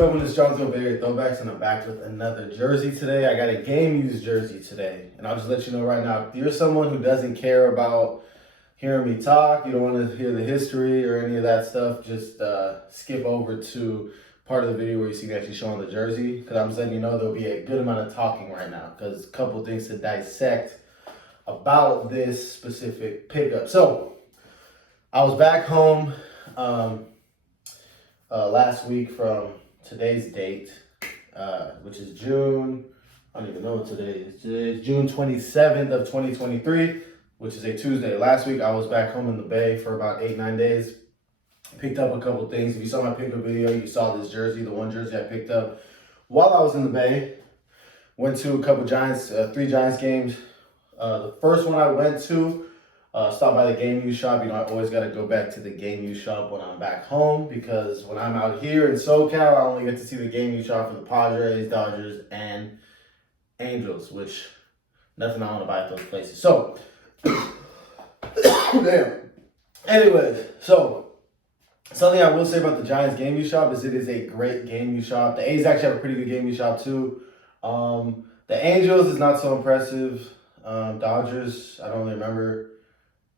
up when it's Jonathan Berry Throwbacks, and I'm back with another jersey today. I got a game used jersey today, and I'll just let you know right now, if you're someone who doesn't care about hearing me talk, you don't want to hear the history or any of that stuff, just skip over to part of the video where you see me actually showing the jersey, because I'm just letting you know there'll be a good amount of talking right now, because a couple things to dissect about this specific pickup. So, I was back home last week from today's date, which is June, I don't even know what today is. It's June 27th of 2023, which is a Tuesday. Last week, I was back home in the Bay for about 8-9 days. Picked up a couple things. If you saw my pickup video, you saw this jersey, the one jersey I picked up while I was in the Bay. Went to a couple Giants, 3 Giants games. The first one I went to, stopped by the game use shop. You know, I always got to go back to the game use shop when I'm back home, because when I'm out here in SoCal, I only get to see the game use shop for the Padres, Dodgers, and Angels, which nothing I want to buy at those places. So, damn. Anyways, so something I will say about the Giants game use shop is it is a great game use shop. The A's actually have a pretty good game use shop too. The Angels is not so impressive. Dodgers, I don't really remember.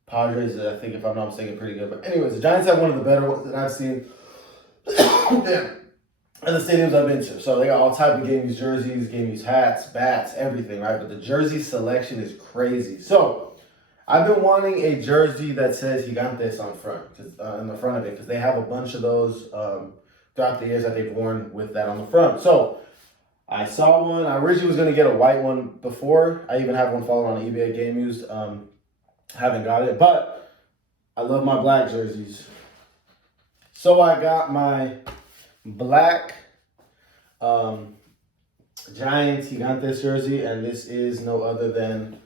Padres, I think, if I'm not mistaken, pretty good. But anyways, the Giants have one of the better ones that I've seen. Damn. And the stadiums I've been to. So they got all type of game use jerseys, game use hats, bats, everything, right? But the jersey selection is crazy. So I've been wanting a jersey that says Gigantes on front, in the front of it, because they have a bunch of those throughout the years that they've worn with that on the front. So I saw one. I originally was going to get a white one before. I even have one followed on eBay, game used. Haven't got it, but I love my black jerseys. So I got my black Giants Gigantes jersey, and this is no other than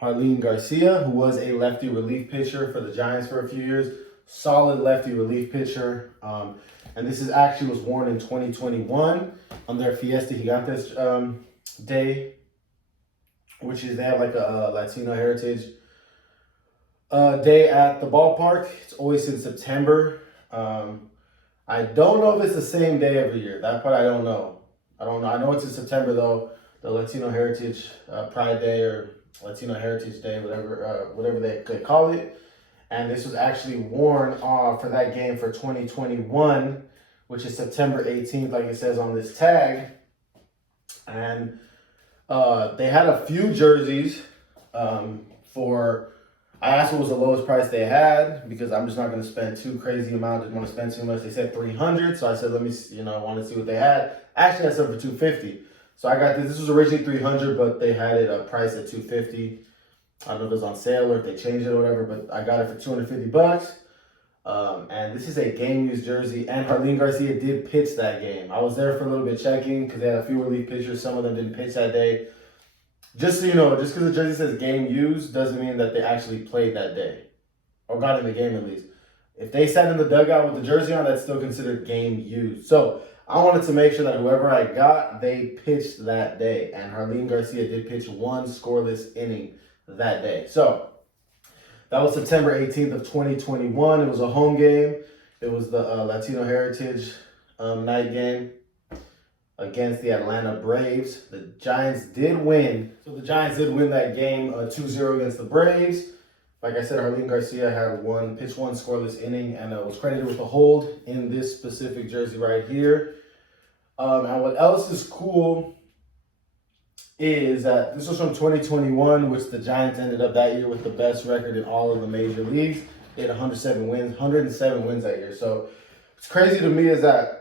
Jarlin Garcia, who was a lefty relief pitcher for the Giants for a few years. Solid lefty relief pitcher. And this actually was worn in 2021 on their Fiesta Gigantes day, which is, they have like a Latino heritage day at the ballpark. It's always in September. I don't know if it's the same day every year. That part I don't know. I know it's in September though. The Latino Heritage Pride Day or Latino Heritage Day, whatever they call it. And this was actually worn for that game for 2021, which is September 18th, like it says on this tag. And they had a few jerseys I asked what was the lowest price they had, because I'm just not going to spend too crazy amount. Didn't want to spend too much. They said $300, so I said, let me, I want to see what they had. Actually, I said for $250. So I got this. This was originally $300, but they had it priced at $250. I don't know if it was on sale or if they changed it or whatever, but I got it for $250. And this is a game used jersey, and Jarlin Garcia did pitch that game. I was there for a little bit checking, because they had a few relief pitchers. Some of them didn't pitch that day. Just so you know, just because the jersey says game used doesn't mean that they actually played that day, or got in the game at least. If they sat in the dugout with the jersey on, that's still considered game used. So I wanted to make sure that whoever I got, they pitched that day. And Jarlin Garcia did pitch 1 scoreless inning that day. So that was September 18th of 2021. It was a home game. It was the Latino Heritage night game against the Atlanta Braves. The Giants did win. So the Giants did win that game 2-0 against the Braves. Like I said, Jarlin Garcia had pitched 1 scoreless inning, and was credited with a hold in this specific jersey right here. And what else is cool is that this was from 2021, which the Giants ended up that year with the best record in all of the major leagues. They had 107 wins that year. So what's crazy to me is that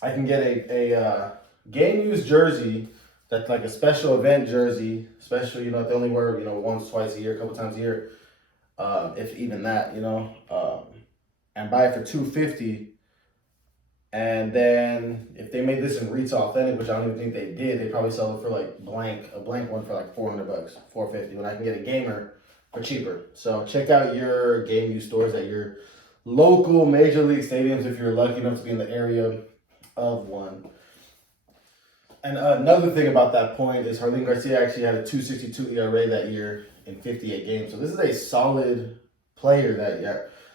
I can get a game used jersey that's like a special event jersey, especially, if they only wear, once, twice a year, a couple times a year, if even that, and buy it for $250. And then if they made this in retail authentic, which I don't even think they did, they probably sell it for like a blank one for like $400, $450, when I can get a gamer for cheaper. So check out your game used stores at your local major league stadiums if you're lucky enough to be in the area of one. And another thing about that point is Jarlin Garcia actually had a 2.62 ERA that year in 58 games. So this is a solid player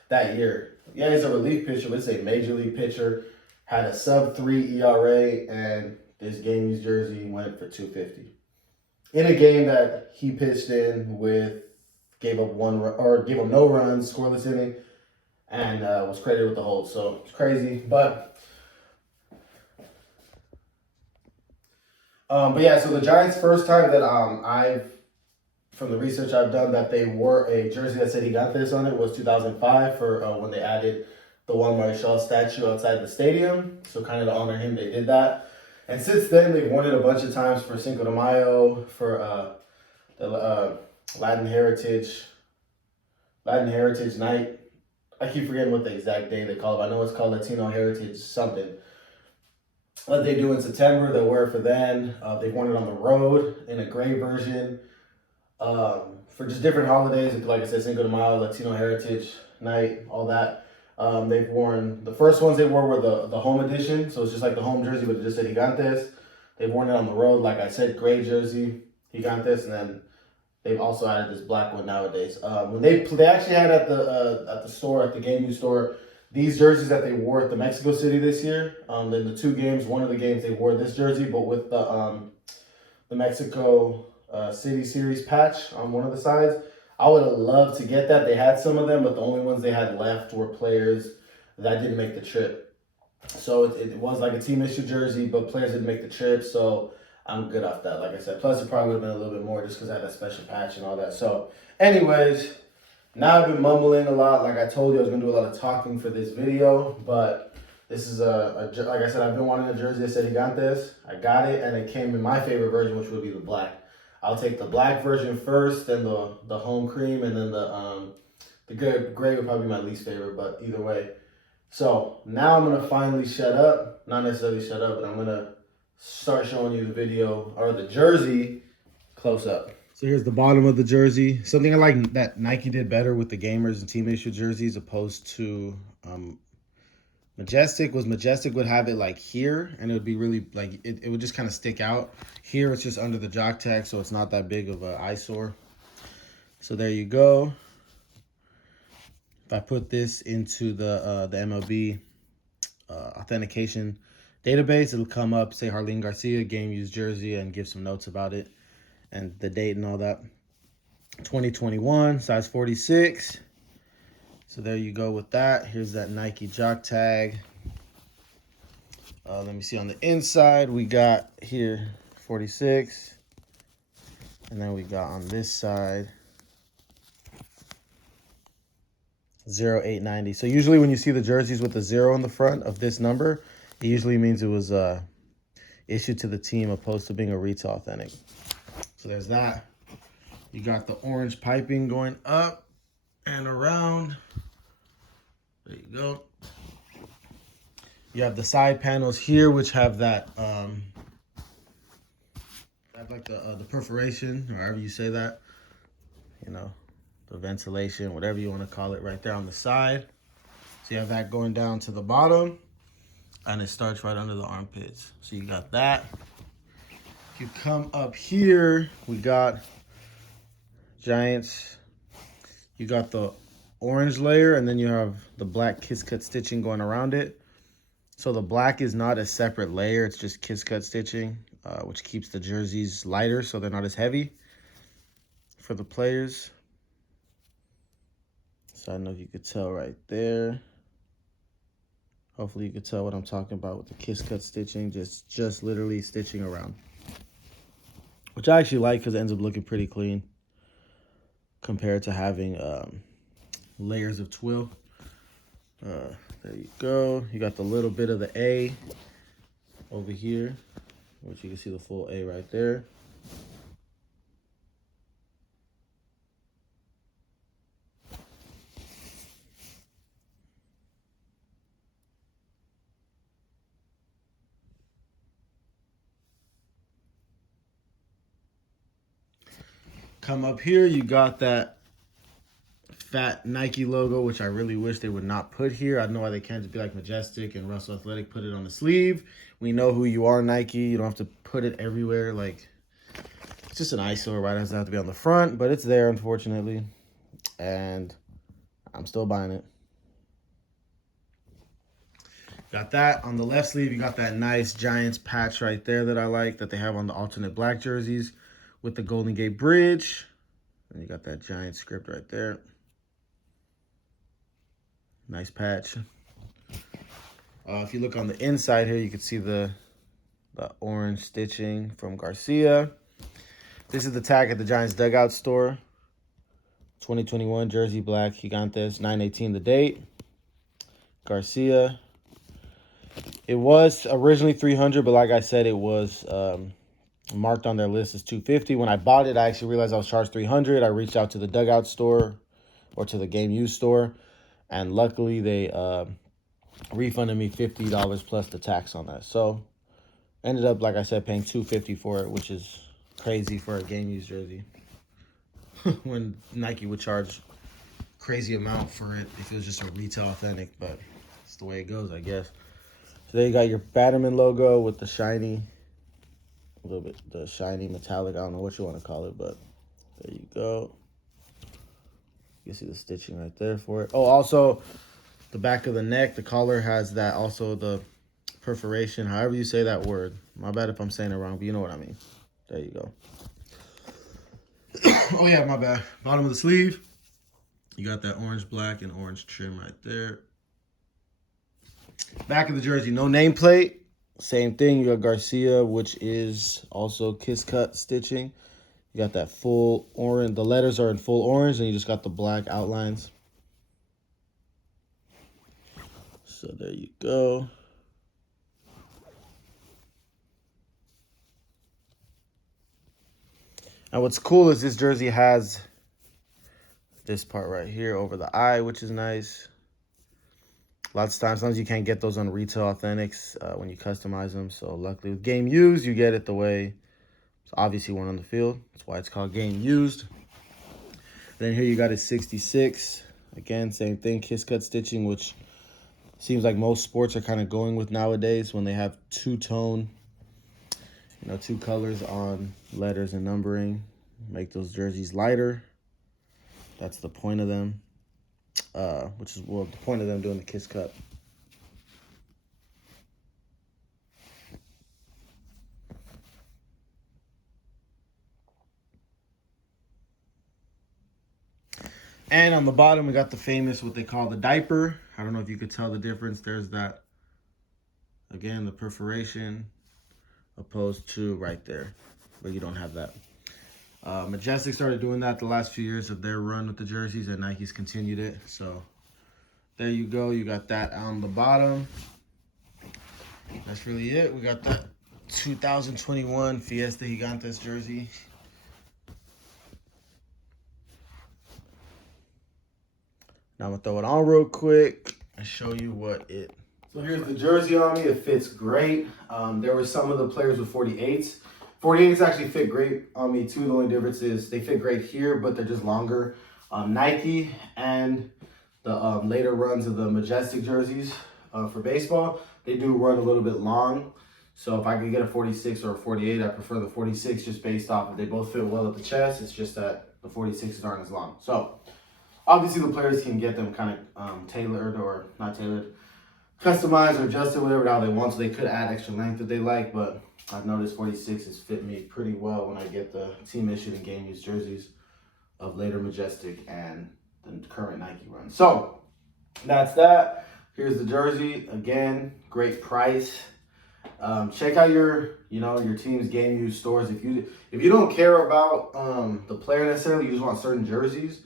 that year. Yeah, he's a relief pitcher, but it's a major league pitcher. had a sub-3 ERA, and this game used jersey went for 250 in a game that he pitched in with gave up no runs, scoreless inning, and was credited with the hold. So it's crazy, but yeah. So the Giants' first time that from the research I've done, that they wore a jersey that said Gigantes on it was 2005 for when they added the Juan Marichal statue outside the stadium. So kind of to honor him, they did that. And since then, they've worn it a bunch of times for Cinco de Mayo, for the Latin Heritage Night. I keep forgetting what the exact day they call it. I know it's called Latino Heritage something. What they do in September, they'll wear it for then. They've worn it on the road in a gray version. For just different holidays, like I said, Cinco de Mayo, Latino Heritage Night, all that. They've worn, the first ones they wore were the home edition, so it's just like the home jersey, but it just said Gigantes. They've worn it on the road, like I said, gray jersey, Gigantes, and then they've also added this black one nowadays. When they actually had at the store, at the Game News store, these jerseys that they wore at the Mexico City this year. In the two games, one of the games they wore this jersey, but with the Mexico City Series patch on one of the sides. I would have loved to get that. They had some of them, but the only ones they had left were players that didn't make the trip. So it was like a team issue jersey, but players didn't make the trip. So I'm good off that, like I said. Plus, it probably would have been a little bit more just because I had that special patch and all that. So anyways, now I've been mumbling a lot. Like I told you, I was going to do a lot of talking for this video, but this is like I said, I've been wanting a jersey that said Gigantes. I got it, and it came in my favorite version, which would be the black. I'll take the black version first, then the home cream, and then the gray would probably be my least favorite, but either way. So now I'm going to finally shut up. Not necessarily shut up, but I'm going to start showing you the video, or the jersey, close up. So here's the bottom of the jersey. Something I like that Nike did better with the gamers and team issue jerseys opposed to Majestic would have it like here, and it would be really like it would just kind of stick out. Here it's just under the jock tag, so it's not that big of an eyesore. So there you go. If I put this into the MLB authentication database, it'll come up, say Jarlin Garcia, game used jersey, and give some notes about it and the date and all that. 2021, size 46. So there you go with that. Here's that Nike jock tag. Let me see on the inside. We got here 46. And then we got on this side 0890. So usually when you see the jerseys with the 0 on the front of this number, it usually means it was issued to the team opposed to being a retail authentic. So there's that. You got the orange piping going up and around. There you go. You have the side panels here, which have that have like the perforation, or however you say that. You know, the ventilation, whatever you want to call it, right there on the side. So you have that going down to the bottom, and it starts right under the armpits. So you got that. If you come up here, we got Giants. You got the orange layer, and then you have the black kiss cut stitching going around it. So the black is not a separate layer, it's just kiss cut stitching, which keeps the jerseys lighter so they're not as heavy for the players. So I don't know if you could tell right there. Hopefully you could tell what I'm talking about with the kiss cut stitching, just literally stitching around, which I actually like because it ends up looking pretty clean compared to having layers of twill. There you go. You got the little bit of the A over here, which you can see the full A right there. Come up here, you got that fat Nike logo, which I really wish they would not put here. I don't know why they can't just be like Majestic and Russell Athletic, put it on the sleeve. We know who you are, Nike. You don't have to put it everywhere. Like, it's just an eyesore, right? It doesn't have to be on the front, but it's there, unfortunately. And I'm still buying it. Got that. On the left sleeve, you got that nice Giants patch right there that I like that they have on the alternate black jerseys with the Golden Gate Bridge. And you got that Giants script right there. Nice patch. If you look on the inside here, you can see the orange stitching from Garcia. This is the tag at the Giants dugout store. 2021 jersey black Gigantes, 9/18 the date. Garcia. It was originally 300, but like I said, it was marked on their list as 250. When I bought it, I actually realized I was charged 300. I reached out to the dugout store or to the game used store, and luckily they refunded me $50 plus the tax on that. So ended up, like I said, paying $250 for it, which is crazy for a game used jersey. When Nike would charge crazy amount for it if it was just a retail authentic, but it's the way it goes, I guess. So there you got your Batterman logo with the shiny, a little bit, the shiny metallic. I don't know what you want to call it, but there you go. You can see the stitching right there for it. Oh, also the back of the neck, the collar has that, also the perforation, however you say that word. My bad if I'm saying it wrong, but you know what I mean. There you go. Oh yeah, my bad. Bottom of the sleeve, you got that orange, black, and orange trim right there. Back of the jersey, no nameplate. Same thing, you got Garcia, which is also kiss cut stitching. You got that full orange. The letters are in full orange, and you just got the black outlines. So there you go. And what's cool is this jersey has this part right here over the eye, which is nice. Lots of times, sometimes you can't get those on retail authentics when you customize them. So luckily with game used, you get it the way it's obviously one on the field. That's why it's called game used. Then here you got a 66. Again, same thing, kiss cut stitching, which seems like most sports are kind of going with nowadays when they have two-tone, two colors on letters and numbering. Make those jerseys lighter. That's the point of them, which is, well, the point of them doing the kiss cut. And on the bottom, we got the famous, what they call the diaper. I don't know if you could tell the difference. There's that, again, the perforation, opposed to right there, where you don't have that. Majestic started doing that the last few years of their run with the jerseys, and Nike's continued it. So there you go. You got that on the bottom. That's really it. We got that 2021 Fiesta Gigantes jersey. Now I'm going to throw it on real quick and show you what it... So here's the jersey on me. It fits great. There were some of the players with 48s. 48s actually fit great on me too. The only difference is they fit great here, but they're just longer. Nike and the later runs of the Majestic jerseys for baseball, they do run a little bit long. So if I could get a 46 or a 48, I prefer the 46 just based off of they both fit well at the chest. It's just that the 46s aren't as long. So obviously the players can get them kind of tailored, or not tailored, customized or adjusted, whatever how they want. So they could add extra length if they like, but I've noticed 46s fit me pretty well when I get the team issued and game used jerseys of later Majestic and the current Nike run. So that's that. Here's the jersey. Again, great price. Check out your team's game used stores. If you don't care about the player necessarily, you just want certain jerseys,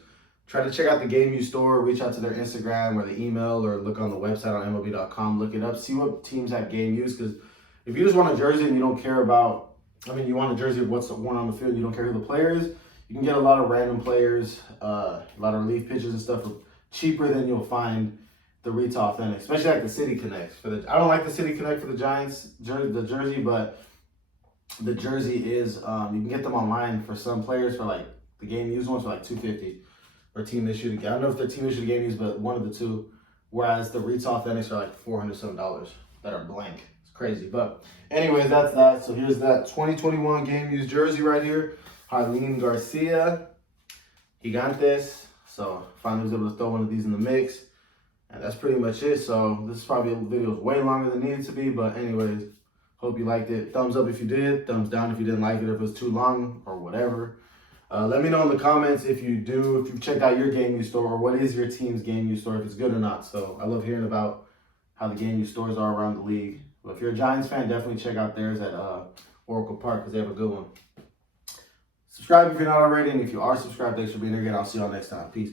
try to check out the game used store, reach out to their Instagram or the email, or look on the website on MLB.com, look it up, see what teams have game used. Because if you just want a jersey and you don't care about, you want a jersey of what's worn on the field, you don't care who the player is, you can get a lot of random players, a lot of relief pitchers and stuff for cheaper than you'll find the retail authentic, especially like the City Connects. I don't like the City Connect for the Giants jersey, but the jersey is, you can get them online for some players for like the game used ones for like $250 or team issued. I don't know if they're team issued game used, but one of the two. Whereas the retail authentics are like $400 some that are blank. It's crazy. But anyways, that's that. So here's that 2021 game used jersey right here. Jarlin Garcia, Gigantes. So finally was able to throw one of these in the mix. And that's pretty much it. So this is probably a video way longer than it needed to be. But anyways, hope you liked it. Thumbs up if you did. Thumbs down if you didn't like it or if it was too long or whatever. Let me know in the comments if you've checked out your game use store or what is your team's game use store, if it's good or not. So I love hearing about how the game use stores are around the league. But if you're a Giants fan, definitely check out theirs at Oracle Park because they have a good one. Subscribe if you're not already, and if you are subscribed, thanks for being here again. I'll see y'all next time. Peace.